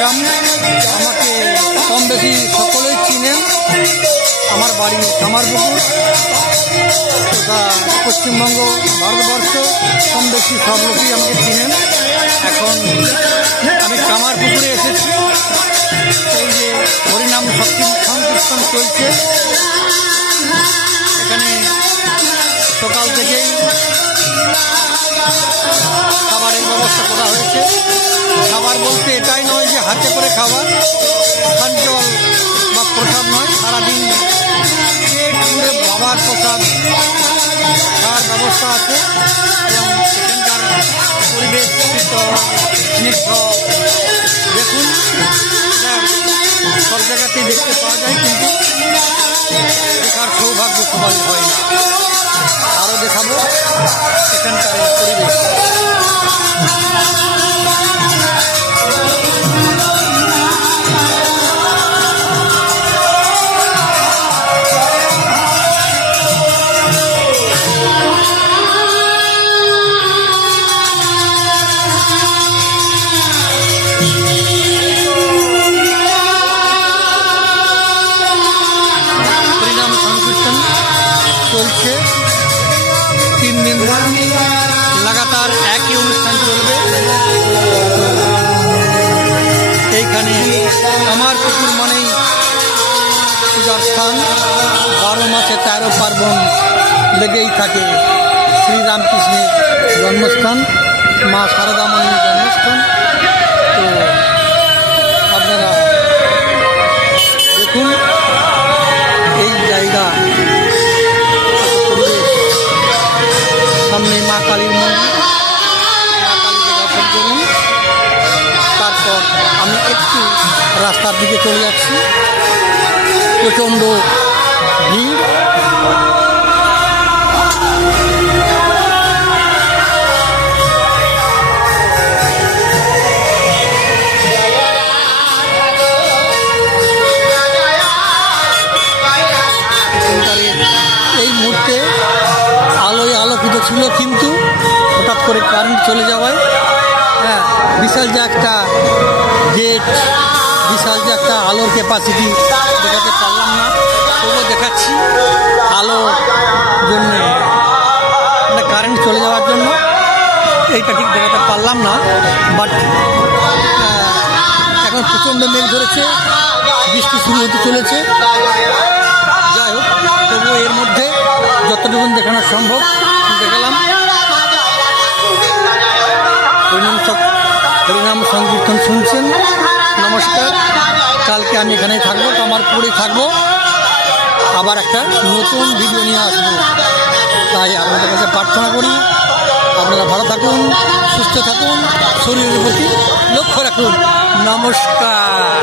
গ্রাম। আমাকে কম বেশি সকলেই চিনেন। আমার বাড়ি কামারপুকুর, তথা পশ্চিমবঙ্গ, ভারতবর্ষ কম বেশি সব লোকই আমাকে চিনেন। এখন আমি কামারপুকুরে এসেছি। এই যে হরিনাম সংকীর্তন চলছে, এখানে সকাল থেকেই খাবারের ব্যবস্থা করা হয়েছে। খাবার বলতে এটাই নয় যে হাতে করে খাবার, খান জল বা প্রসাদ নয়, সারাদিন পেট পুরে বাবার প্রসাদ খাওয়ার ব্যবস্থা আছে। এবং এখানকার পরিবেশ স্নিগ্ধ, দেখুন সব জায়গাতেই দেখতে পাওয়া যায়, কিন্তু দেখার সৌভাগ্য সবাই হয় না। আরও দেখাবো এখানকার পরিবেশ। চলছে 3 দিন লাগাতার একই অনুষ্ঠান চলবে। এইখানে কামারপুকুর মানেই পূজার স্থান। 12 মাসে 13 পার্বণ লেগেই থাকে। শ্রীরামকৃষ্ণের জন্মস্থান, মা শারদামণির জন্মস্থান। তো আপনারা দেখুন এই জায়গা, সামনে মা কালীর মন্দির, মা কালীকে দর্শন করুন। তারপর আমি একটু রাস্তার দিকে চলে যাচ্ছি। প্রচণ্ড ভিড়। এই মুহূর্তে আলোয় আলোকিত ছিল, কিন্তু হঠাৎ করে কারেন্ট চলে যাওয়ায় বিশাল যে একটা গেট, বিশাল যে একটা আলোর ক্যাপাসিটি দেখাতে পারলাম না। তবুও দেখাচ্ছি আলোর জন্য, মানে কারেন্ট চলে যাওয়ার জন্য এইটা ঠিক দেখাতে পারলাম না। বাট এখন প্রচণ্ড মেঘ ধরেছে, বৃষ্টি শুরু হতে চলেছে। যাই হোক, তবুও এর মধ্যে যতটুকু দেখানো সম্ভব দেখালাম। হরিনাম সংকীর্তন শুনছেন। নমস্কার। কালকে আমি এখানেই থাকবো, কামারপুকুরেই থাকবো। আবার একটা নতুন ভিডিও নিয়ে আসবো। তাই আপনাদের কাছে প্রার্থনা করি আপনারা ভালো থাকুন, সুস্থ থাকুন, শরীরের প্রতি লক্ষ্য রাখুন। নমস্কার।